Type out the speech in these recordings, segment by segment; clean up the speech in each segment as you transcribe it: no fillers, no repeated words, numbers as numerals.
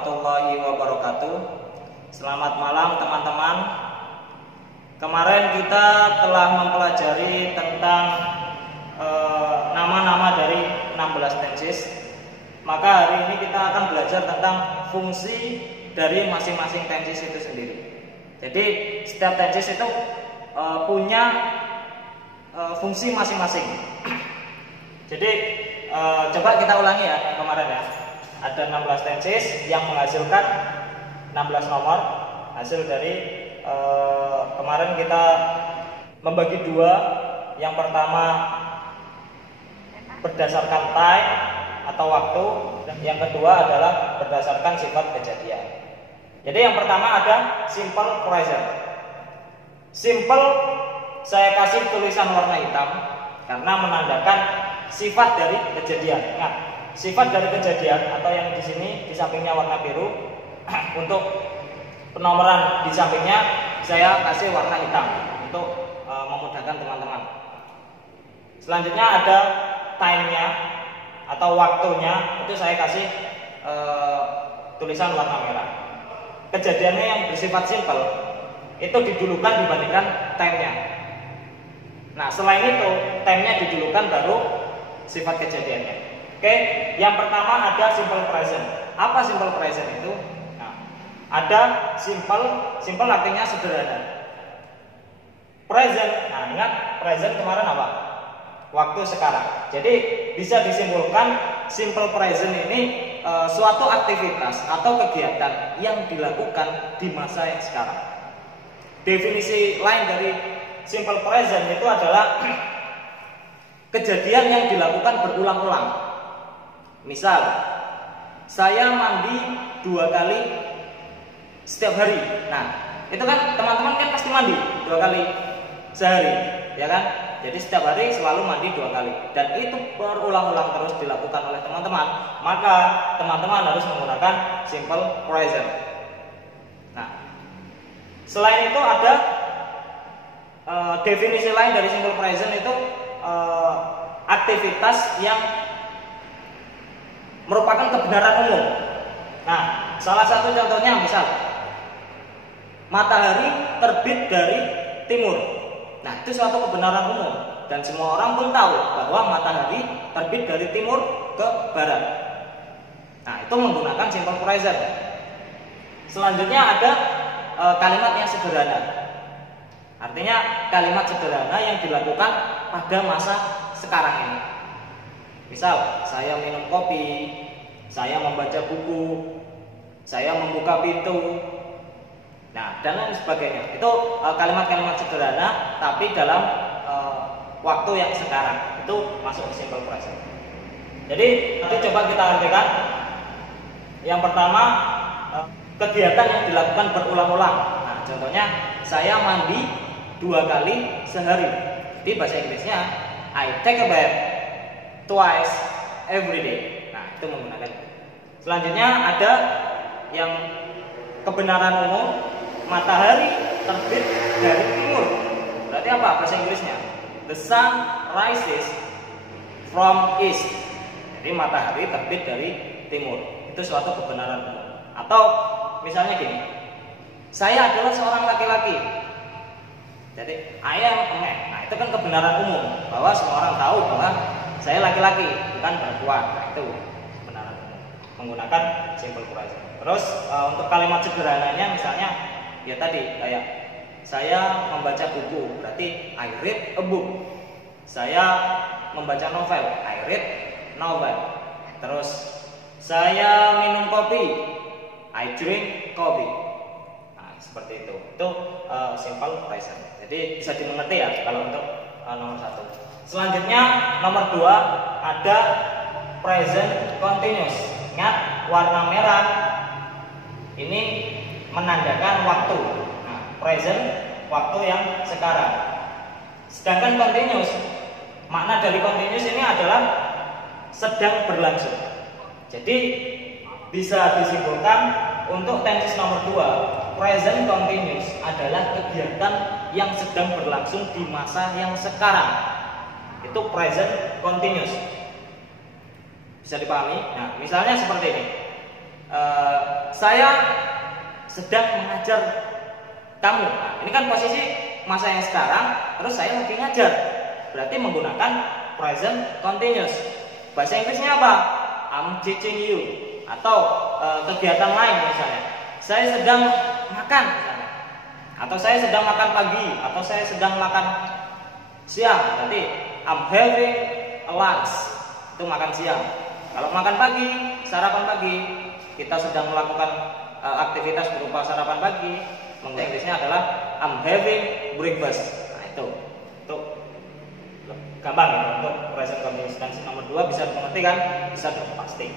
warahmatullahi wabarakatuh. Selamat malam teman-teman. Kemarin kita telah mempelajari tentang nama-nama dari 16 tenses. Maka hari ini kita akan belajar tentang fungsi dari masing-masing tenses itu sendiri. Jadi setiap tenses itu punya fungsi masing-masing. Jadi coba kita ulangi ya yang kemarin ya. Ada 16 tenses yang menghasilkan 16 nomor. Hasil dari kemarin kita membagi dua. Yang pertama berdasarkan time atau waktu, dan yang kedua adalah berdasarkan sifat kejadian. Jadi yang pertama ada simple present. Simple saya kasih tulisan warna hitam karena menandakan sifat dari kejadian. Ingat, sifat dari kejadian atau yang di sini di sampingnya warna biru. Untuk penomoran di sampingnya saya kasih warna hitam untuk memudahkan teman-teman. Selanjutnya ada time-nya atau waktunya, itu saya kasih tulisan warna merah. Kejadiannya yang bersifat simple itu didulukan dibandingkan time-nya. Nah, selain itu time-nya didulukan baru sifat kejadiannya. Oke, yang pertama ada simple present. Apa simple present itu? Nah, ada simple artinya sederhana. Present, nah ingat present kemarin apa? Waktu sekarang. Jadi bisa disimpulkan simple present ini suatu aktivitas atau kegiatan yang dilakukan di masa yang sekarang. Definisi lain dari simple present itu adalah kejadian yang dilakukan berulang-ulang. Misal, saya mandi 2 kali setiap hari. Nah, itu kan teman-teman kan pasti mandi 2 kali sehari, ya kan? Jadi setiap hari selalu mandi 2 kali, dan itu berulang-ulang terus dilakukan oleh teman-teman. Maka teman-teman harus menggunakan simple present. Nah, selain itu ada definisi lain dari simple present itu aktivitas yang merupakan kebenaran umum. Nah, salah satu contohnya misal matahari terbit dari timur. Nah, itu suatu kebenaran umum dan semua orang pun tahu bahwa matahari terbit dari timur ke barat. Nah, itu menggunakan simple present. Selanjutnya ada kalimat yang sederhana. Artinya kalimat sederhana yang dilakukan pada masa sekarang ini. Misal, saya minum kopi, saya membaca buku, saya membuka pintu. Nah, dan lain sebagainya. Itu kalimat-kalimat sederhana tapi dalam waktu yang sekarang. Itu masuk ke simple present. Jadi, nanti coba kita artikan. Yang pertama, kegiatan yang dilakukan berulang-ulang. Nah, contohnya saya mandi 2 kali sehari. Di bahasa Inggrisnya I take a bath twice every day. Nah, itu menggunakan. Selanjutnya ada yang kebenaran umum, matahari terbit dari timur. Berarti apa bahasa Inggrisnya? The sun rises from east. Jadi matahari terbit dari timur. Itu suatu kebenaran umum. Atau misalnya gini, saya adalah seorang laki-laki. Jadi I am a man. Nah, itu kan kebenaran umum bahwa semua orang tahu bahwa saya laki-laki, bukan perempuan. Nah, itu kebenaran umum menggunakan simple present. Terus untuk kalimat sederhananya misalnya ya tadi kayak saya membaca buku, berarti I read a book. Saya membaca novel, I read novel. Terus saya minum kopi, I drink coffee. Nah, seperti itu. Itu simple present. Jadi bisa dimengerti ya kalau untuk nomor 1. Selanjutnya nomor 2 ada present continuous. Ingat, warna merah ini menandakan waktu. Nah, present waktu yang sekarang. Sedangkan continuous, makna dari continuous ini adalah sedang berlangsung. Jadi bisa disimpulkan untuk tenses nomor 2, present continuous adalah kegiatan yang sedang berlangsung di masa yang sekarang. Itu present continuous. Bisa dipahami? Nah, misalnya seperti ini. Saya sedang mengajar kamu. Nah, ini kan posisi masa yang sekarang, terus saya lagi ngajar. Berarti menggunakan present continuous. Bahasa Inggrisnya apa? I'm teaching you. Atau kegiatan lain misalnya. Saya sedang makan misalnya. Atau saya sedang makan pagi, atau saya sedang makan siang. Berarti I'm having a lunch. Itu makan siang. Kalau makan pagi, sarapan pagi, kita sedang melakukan aktivitas berupa sarapan pagi. Bahasa Inggrisnya adalah I'm having breakfast. Nah, itu gampang ya untuk present continuous. Dan nomor 2 bisa dimengerti kan? Bisa dong, pasti.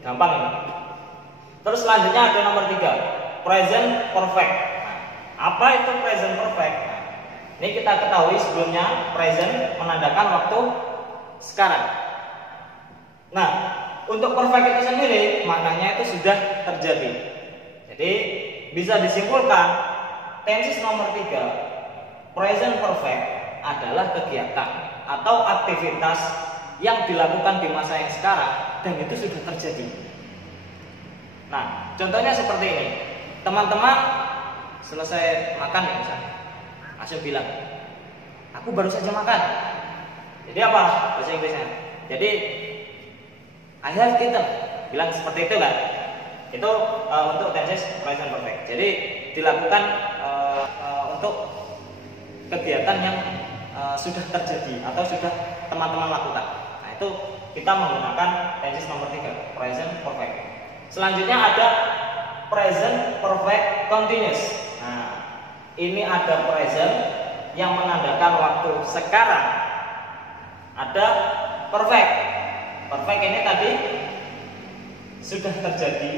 Gampang ini. Terus selanjutnya ada nomor 3, present perfect. Nah, apa itu present perfect? Nah, ini kita ketahui sebelumnya present menandakan waktu sekarang. Nah, untuk perfect itu sendiri maknanya itu sudah terjadi. Jadi bisa disimpulkan tenses nomor 3, present perfect adalah kegiatan atau aktivitas yang dilakukan di masa yang sekarang dan itu sudah terjadi. Nah, contohnya seperti ini. Teman-teman selesai makan ya misalnya, langsung bilang, aku baru saja makan. Jadi apa bahasa Inggrisnya? Jadi I have eaten. Bilang seperti itu kan? Itu untuk tenses present perfect. Jadi dilakukan untuk kegiatan yang sudah terjadi atau sudah teman-teman lakukan. Nah, itu kita menggunakan tenses nomor 3, present perfect. Selanjutnya ada present perfect continuous. Nah, ini ada present yang menandakan waktu sekarang. Ada perfect. Perfect ini tadi sudah terjadi.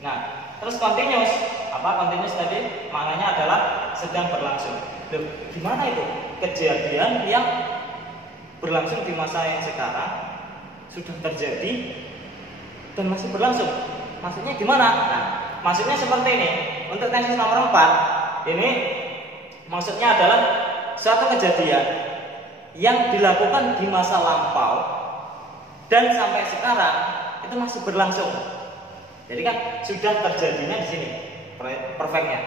Nah, terus continuous. Apa continuous tadi? Maknanya adalah sedang berlangsung. Loh, gimana itu? Kejadian yang berlangsung di masa yang sekarang sudah terjadi dan masih berlangsung. Maksudnya gimana? Nah, maksudnya seperti ini. Untuk tenses nomor 4, ini maksudnya adalah suatu kejadian yang dilakukan di masa lampau dan sampai sekarang itu masih berlangsung. Jadi kan sudah terjadinya di sini perfectnya.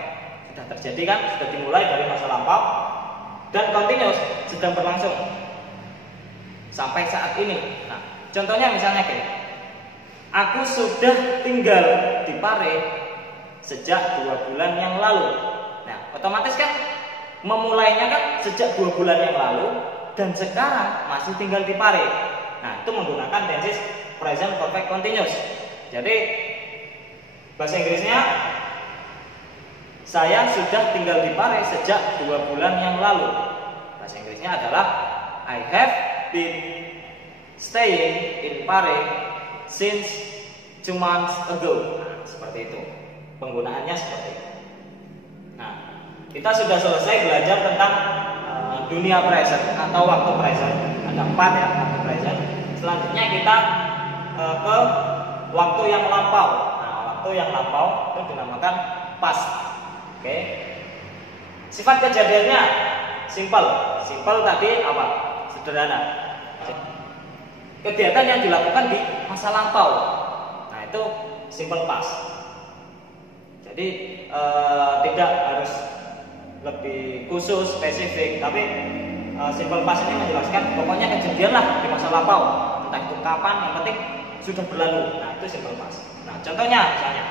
Sudah terjadi kan, sudah dimulai dari masa lampau dan continuous, sedang berlangsung sampai saat ini. Nah, contohnya misalnya gini. Aku sudah tinggal di Pare sejak 2 bulan yang lalu. Nah, otomatis kan memulainya kan sejak 2 bulan yang lalu dan sekarang masih tinggal di Pare. Nah, itu menggunakan tenses present perfect continuous. Jadi bahasa Inggrisnya, saya sudah tinggal di Pare sejak 2 bulan yang lalu. Bahasa Inggrisnya adalah I have been staying in Pare since 2 months ago. Nah, seperti itu. Penggunaannya seperti itu. Nah, kita sudah selesai belajar tentang dunia present atau waktu present. Ada 4 ya, waktu present. Selanjutnya kita ke waktu yang lampau. Nah, waktu yang lampau itu dinamakan past. Oke. Sifat kejadiannya simple. Simple tadi apa? Sederhana. Kegiatan yang dilakukan di masa lampau. Nah, itu simple past. Jadi tidak harus lebih khusus, spesifik, tapi simple past ini menjelaskan pokoknya kejadian lah di masa lampau. Entah itu kapan, yang penting sudah berlalu. Nah, itu simple past. Nah, contohnya misalnya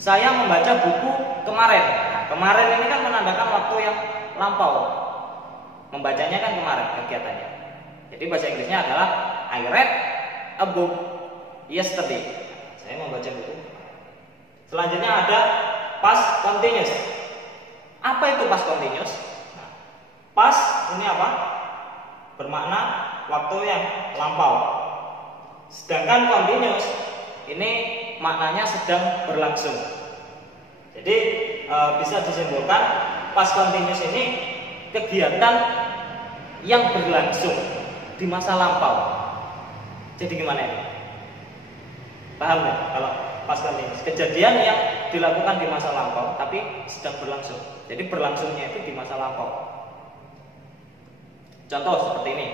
saya membaca buku kemarin. Nah, kemarin ini kan menandakan waktu yang lampau. Membacanya kan kemarin kegiatannya. Jadi bahasa Inggrisnya adalah I read a book yesterday. Saya membaca buku. Selanjutnya ada past continuous. Apa itu past continuous? Nah, past ini apa? Bermakna waktu yang lampau. Sedangkan continuous ini maknanya sedang berlangsung. Jadi bisa disimpulkan past continuous ini kegiatan yang berlangsung di masa lampau. Jadi gimana ini? Paham ya? Kalau past continuous, kejadian yang dilakukan di masa lampau tapi sedang berlangsung. Jadi berlangsungnya itu di masa lampau. Contoh seperti ini.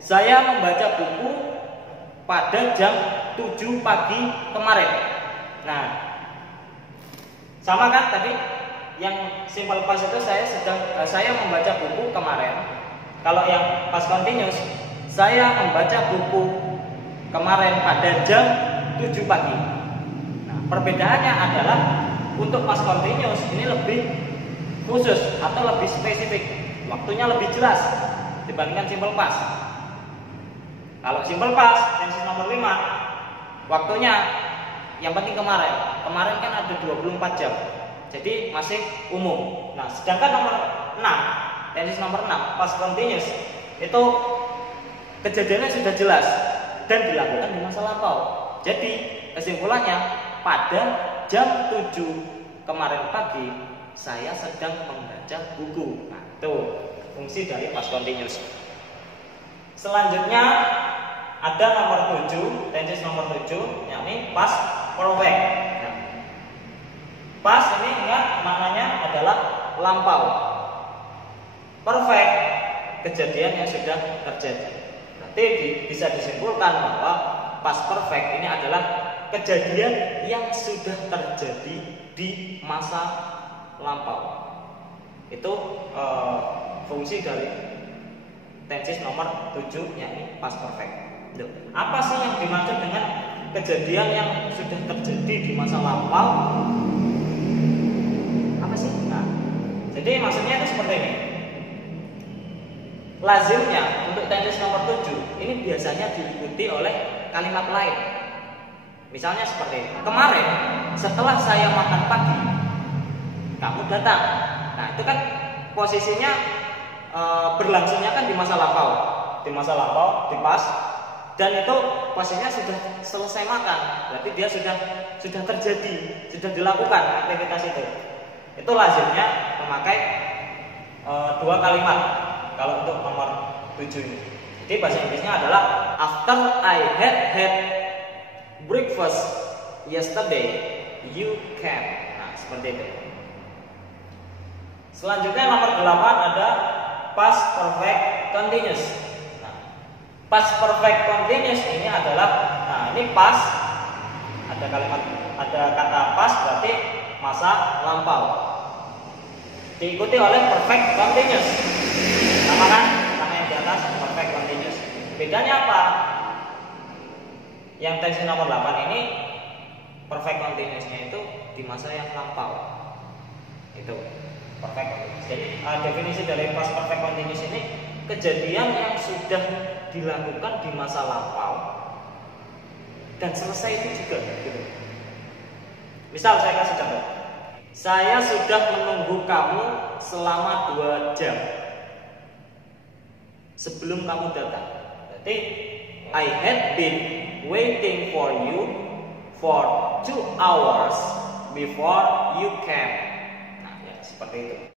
Saya membaca buku pada jam 7 pagi kemarin. Nah, sama kan tadi yang simple past itu saya membaca buku kemarin. Kalau yang past continuous, saya membaca buku kemarin pada jam 7 pagi. Nah, perbedaannya adalah untuk past continuous ini lebih khusus atau lebih spesifik, waktunya lebih jelas dibandingkan simple past. Kalau simple past tenses nomor 5, waktunya yang penting kemarin kan ada 24 jam, jadi masih umum. Nah, sedangkan nomor 6, tenses nomor 6 past continuous itu kejadiannya sudah jelas dan dilakukan di masa lampau. Jadi kesimpulannya pada jam 7 kemarin pagi saya sedang membaca buku. Nah, itu fungsi dari past continuous. Selanjutnya ada nomor 7, tenses nomor 7, yakni past perfect. Nah, past ini ingat maknanya adalah lampau. Perfect, kejadian yang sudah terjadi. Berarti bisa disimpulkan bahwa past perfect ini adalah kejadian yang sudah terjadi di masa lampau. Itu fungsi dari tenses nomor 7, yakni past perfect. Apa sih yang dimaksud dengan kejadian yang sudah terjadi di masa lampau? Apa sih? Nah, jadi maksudnya itu seperti ini. Lazimnya untuk tenses nomor 7 ini biasanya diikuti oleh kalimat lain. Misalnya seperti kemarin setelah saya makan pagi kamu datang. Nah, itu kan posisinya berlangsungnya kan di masa lampau, di past, dan itu posisinya sudah selesai makan, berarti dia sudah terjadi, sudah dilakukan aktivitas itu. Itu lazimnya memakai 2 kalimat kalau untuk nomor 7 ini. Jadi bahasa Inggrisnya adalah after I had breakfast yesterday you came. Nah, seperti itu. Selanjutnya nomor 8 ada past perfect continuous. Nah, past perfect continuous ini adalah, nah ini past, ada kata past berarti masa lampau, diikuti oleh perfect continuous. Sama kan? Sama yang di atas, perfect continuous. Bedanya apa? Yang tenses nomor 8 ini perfect continuousnya itu di masa yang lampau. Itu perfect continuous. Jadi definisi dari past perfect continuous ini kejadian yang sudah dilakukan di masa lampau dan selesai itu juga gitu. Misal saya kasih contoh. Saya sudah menunggu kamu selama 2 jam sebelum kamu datang. Berarti I had been waiting for you for 2 hours before you came. Nah, ya seperti itu.